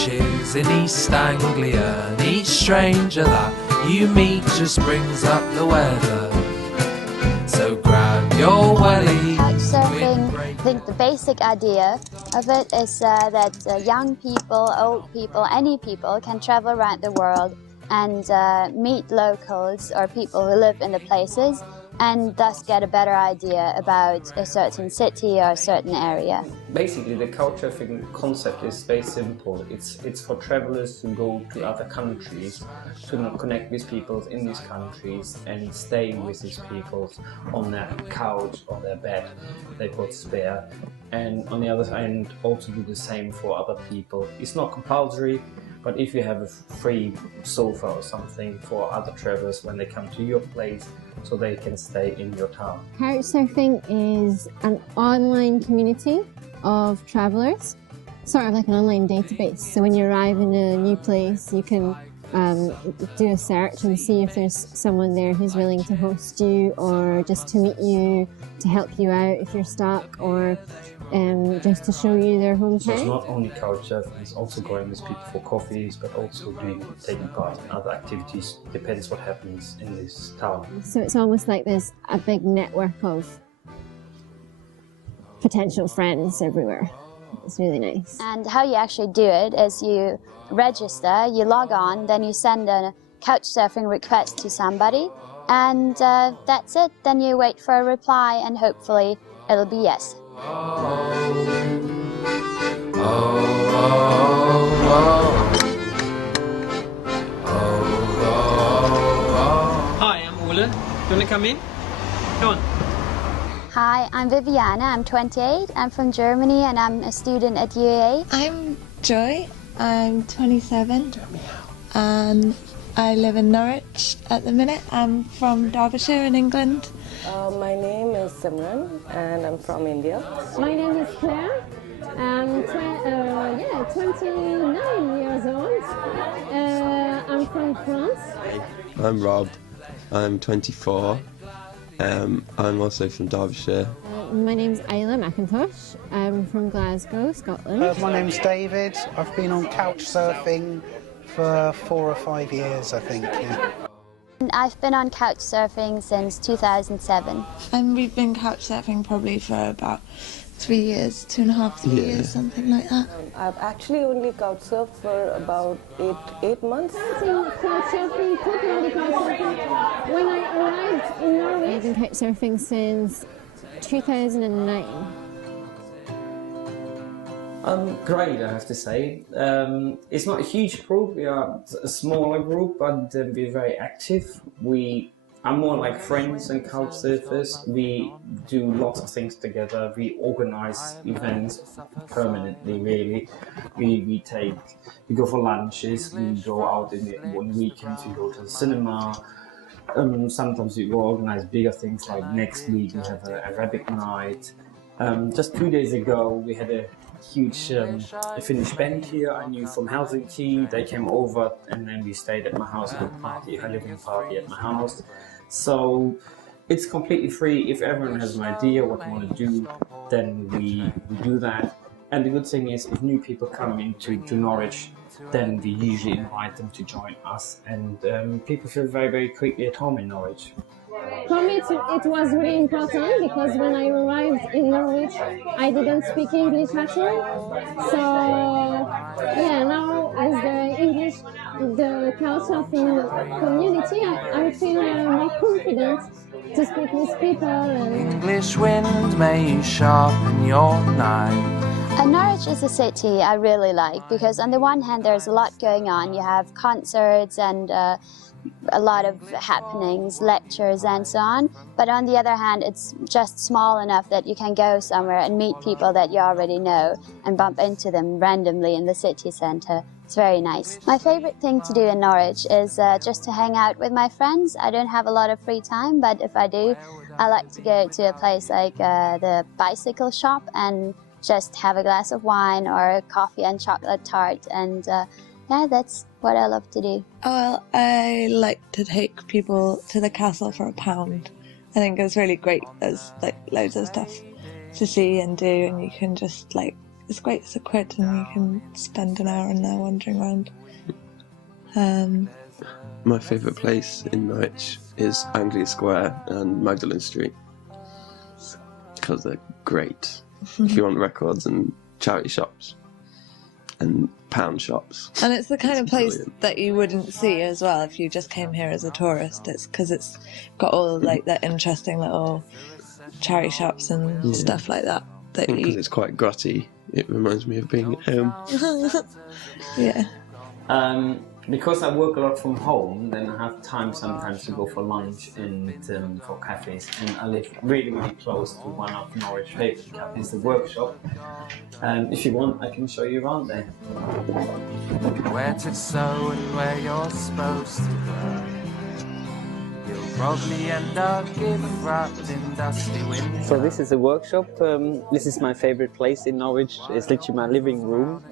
beaches in East Anglia, and each stranger that you meet just brings up the weather. So grab your welly. Couchsurfing, I think the basic idea of it is that young people, old people, any people can travel around the world and meet locals or people who live in the places, and thus get a better idea about a certain city or a certain area. Basically, the couchsurfing concept is very simple. It's for travelers to go to other countries, to connect with people in these countries and stay with these people on their couch or their bed they could spare. And on the other hand, also do the same for other people. It's not compulsory, but if you have a free sofa or something for other travelers when they come to your place, so they can stay in your town. Couchsurfing is an online community of travellers, sort of like an online database. So when you arrive in a new place, you can do a search and see if there's someone there who's willing to host you, or just to meet you, to help you out if you're stuck, or just to show you their hometown. So it's not only couchsurfing, it's also going with people for coffees, but also taking part in other activities. Depends what happens in this town. So it's almost like there's a big network of potential friends everywhere. It's really nice. And how you actually do it is you register, you log on, then you send a couchsurfing request to somebody, and that's it. Then you wait for a reply, and hopefully it'll be yes. Hi, I'm Ole. Do you want to come in? Come on. Hi, I'm Viviana. I'm 28. I'm from Germany, and I'm a student at UEA. I'm Joy. I'm 27, and I live in Norwich at the minute. I'm from Derbyshire in England. My name is Simran, and I'm from India. My name is Claire. I'm 29 years old. I'm from France. I'm Rob. I'm 24. I'm also from Derbyshire. My name's Isla McIntosh. I'm from Glasgow, Scotland. My name's David. I've been on couchsurfing for 4 or 5 years, I think. Yeah. I've been on couchsurfing since 2007. And we've been couchsurfing probably for about 3 years, 2.5, 3 years, something like that. I've actually only couchsurfed for about eight months. Couchsurfing, talking about couchsurfing, when I arrived in Norway. I've been couchsurfing since 2009. Great, I have to say. It's not a huge group, we are a smaller group, but we're very active. We are more like friends and couch surfers. We do lots of things together. We organize events permanently, really. We go for lunches, we go out on weekends, we go to the cinema. Sometimes we organize bigger things, like next week we have an Arabic night. Just 2 days ago we had a huge Finnish band here I knew from Helsinki. They came over and then we stayed at my house for a party, a living party at my house. So it's completely free. If everyone has an idea what they want to do, then we do that. And the good thing is, if new people come into Norwich, then we usually invite them to join us, and people feel very, very quickly at home in Norwich. For me, it was really important, because when I arrived in Norwich, I didn't speak English at all. So, yeah, now as the couchsurfing community, I feel more confident to speak with people. English wind may sharpen your knife. Norwich is a city I really like, because on the one hand there's a lot going on. You have concerts and a lot of happenings, lectures and so on. But on the other hand, it's just small enough that you can go somewhere and meet people that you already know and bump into them randomly in the city centre. It's very nice. My favorite thing to do in Norwich is just to hang out with my friends. I don't have a lot of free time, but if I do, I like to go to a place like the bicycle shop and just have a glass of wine or a coffee and chocolate tart, and yeah, that's what I love to do. Oh, well, I like to take people to the castle for £1. I think it's really great. There's like loads of stuff to see and do, and you can just like it's great. It's a quid, and you can spend an hour in there wandering around. My favourite place in Norwich is Anglia Square and Magdalen Street, because they're great if you want records and charity shops and pound shops. And it's the kind of place brilliant. that you wouldn't see as well if you just came here as a tourist. It's because it's got all like that interesting little charity shops and stuff like that. Because it's quite grotty, it reminds me of being at home. Yeah. Because I work a lot from home, then I have time sometimes to go for lunch and for cafes. And I live really, really close to one of Norwich's favourite cafes, the Workshop. If you want, I can show you around there. Where to sow and where you're supposed to grow. You'll probably end up gift-wrapped in dusty windows. So this is the Workshop. This is my favourite place in Norwich. It's literally my living room.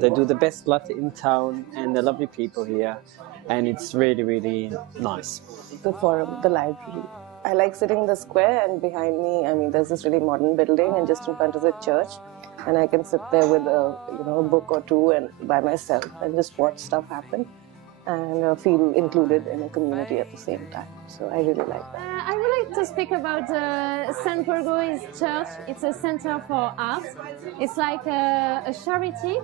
They do the best latte in town, and they're lovely people here, and it's really, really nice. The forum, the library. I like sitting in the square, and behind me, I mean, there's this really modern building, and just in front is a church, and I can sit there with a book or two and by myself and just watch stuff happen and feel included in a community at the same time. So I really like that. I would like to speak about St. Borgo's Church. It's a center for art. It's like a charity.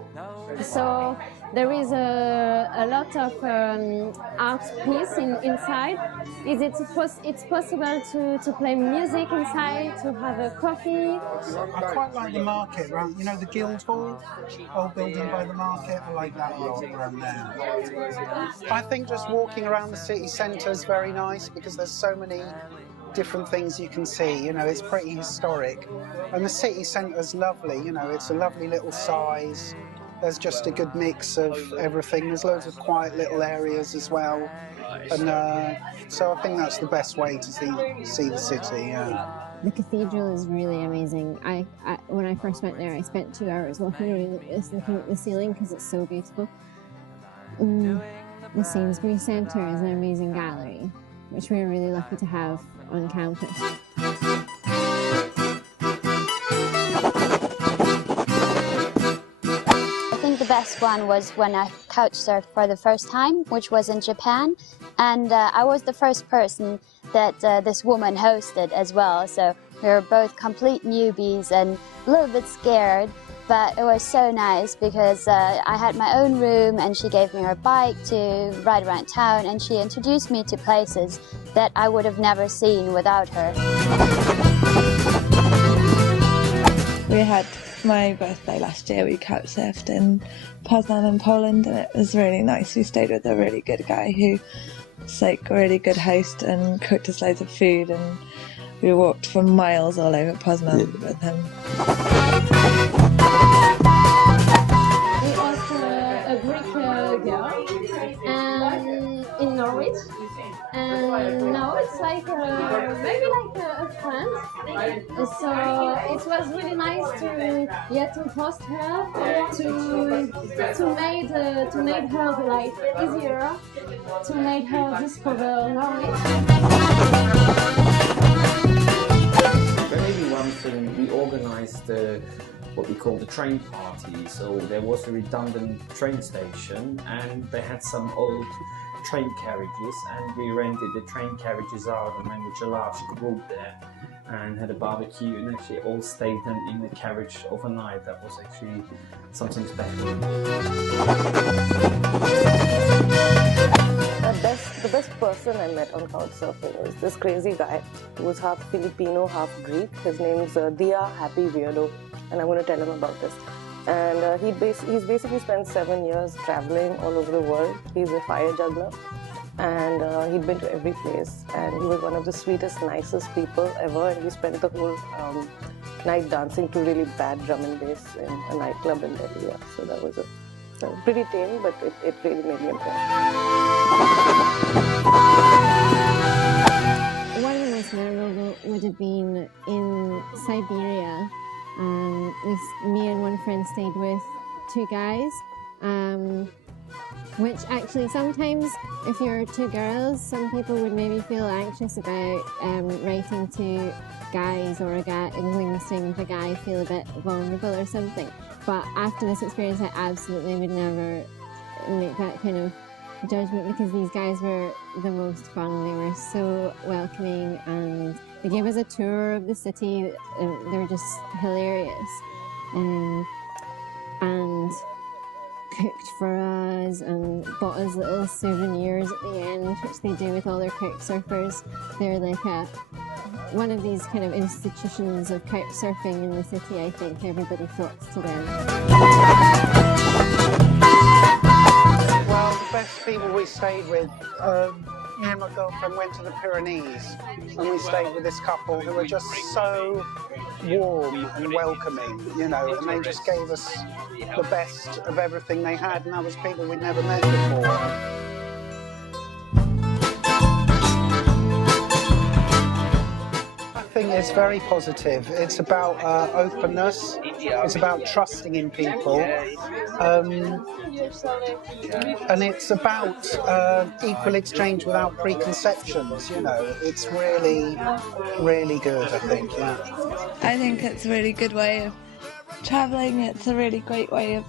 So there is a lot of art piece inside. It's possible to play music inside, to have a coffee. I quite like the market around, the Guildhall, old building by the market. I like that a lot around there. I think just walking around the city centre is very nice because there's so many different things you can see. It's pretty historic, and the city centre's lovely. It's a lovely little size. There's just a good mix of everything. There's loads of quiet little areas as well, and so I think that's the best way to see the city. Yeah. The cathedral is really amazing. When I first went there, I spent 2 hours walking around this, looking at the ceiling because it's so beautiful. The Sainsbury's Centre is an amazing gallery, which we're really lucky to have on campus. I think the best one was when I couch surfed for the first time, which was in Japan, and I was the first person that this woman hosted as well, so we were both complete newbies and a little bit scared, but it was so nice because I had my own room and she gave me her bike to ride around town, and she introduced me to places that I would have never seen without her. We had my birthday last year. We couch surfed in Poznan in Poland, and it was really nice. We stayed with a really good guy who was like a really good host and cooked us loads of food, and we walked for miles all over Poznan with him. We also a Greek girl in Norwich, and now it's like maybe like a friend. So it was really nice to host her, to make her life easier, to make her discover Norwich. Maybe one thing, we organised what we call the train party. So there was a redundant train station, and they had some old train carriages, and we rented the train carriages out and went with a large group there and had a barbecue, and actually all stayed in the carriage overnight. That was actually something special. The best person I met on couchsurfing was this crazy guy who was half Filipino, half Greek. His name's Dia Happy Weirdo, and I'm going to tell him about this. And he's basically spent 7 years traveling all over the world. He's a fire juggler, and he'd been to every place. And he was one of the sweetest, nicest people ever. And we spent the whole night dancing to really bad drum and bass in a nightclub in Delhi. Yeah. So that was pretty tame, but it really made me impressed. One of the most memorable would have been in Siberia. Me and one friend stayed with two guys which actually sometimes, if you're two girls, some people would maybe feel anxious about writing to guys, or going staying with a guy, feel a bit vulnerable or something. But after this experience, I absolutely would never make that kind of judgment, because these guys were the most fun. They were so welcoming, and they gave us a tour of the city. They were just hilarious, and cooked for us and bought us little souvenirs at the end, which they do with all their couch surfers. They're like one of these kind of institutions of couch surfing in the city. I think everybody flocks to them. Well, the best people we stayed with, me and my girlfriend went to the Pyrenees, and we stayed with this couple who were just so warm and welcoming, you know, and they just gave us the best of everything they had, and that was people we'd never met before. I think it's very positive. It's about openness, it's about trusting in people, and it's about equal exchange without preconceptions, you know. It's really, really good, I think, yeah. I think it's a really good way of travelling. It's a really great way of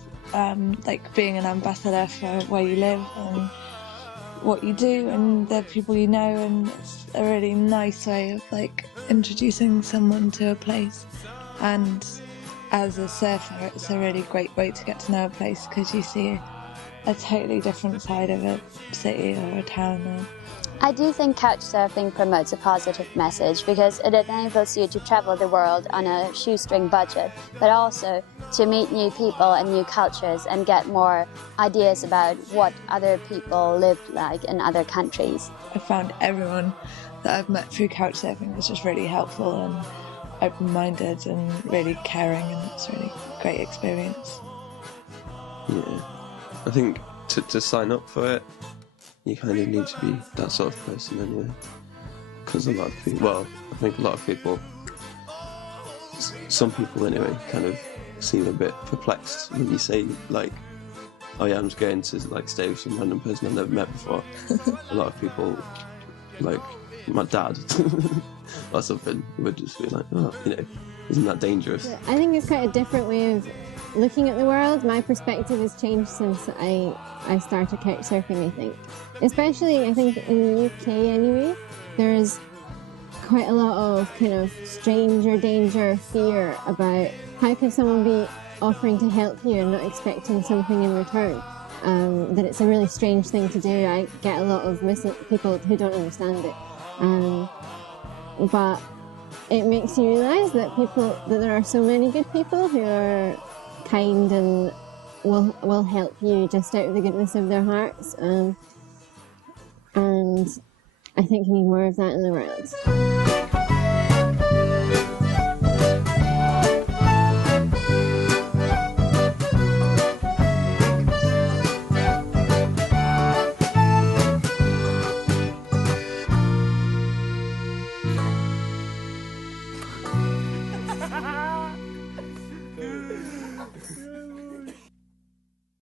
like being an ambassador for where you live and what you do and the people you know, and it's a really nice way of like introducing someone to a place. And as a surfer, it's a really great way to get to know a place, because you see a totally different side of a city or a town. I do think couchsurfing promotes a positive message, because it enables you to travel the world on a shoestring budget, but also to meet new people and new cultures and get more ideas about what other people live like in other countries. I found everyone that I've met through couchsurfing was just really helpful and open-minded and really caring, and it's a really great experience. Yeah, I think to sign up for it, you kind of need to be that sort of person anyway, because a lot of people, well, I think a lot of people, some people anyway, kind of seem a bit perplexed when you say like, oh yeah, I'm just going to like stay with some random person I've never met before. A lot of people, like my dad or something, would just be like, oh, you know, isn't that dangerous? Yeah, I think it's quite a different way of looking at the world. My perspective has changed since I started couchsurfing, I think. Especially, I think, in the UK anyway, there's quite a lot of kind of stranger danger fear about how can someone be offering to help you and not expecting something in return. That it's a really strange thing to do. I get a lot of people who don't understand it. But it makes you realise that there are so many good people who are kind and will help you just out of the goodness of their hearts. And I think we need more of that in the world.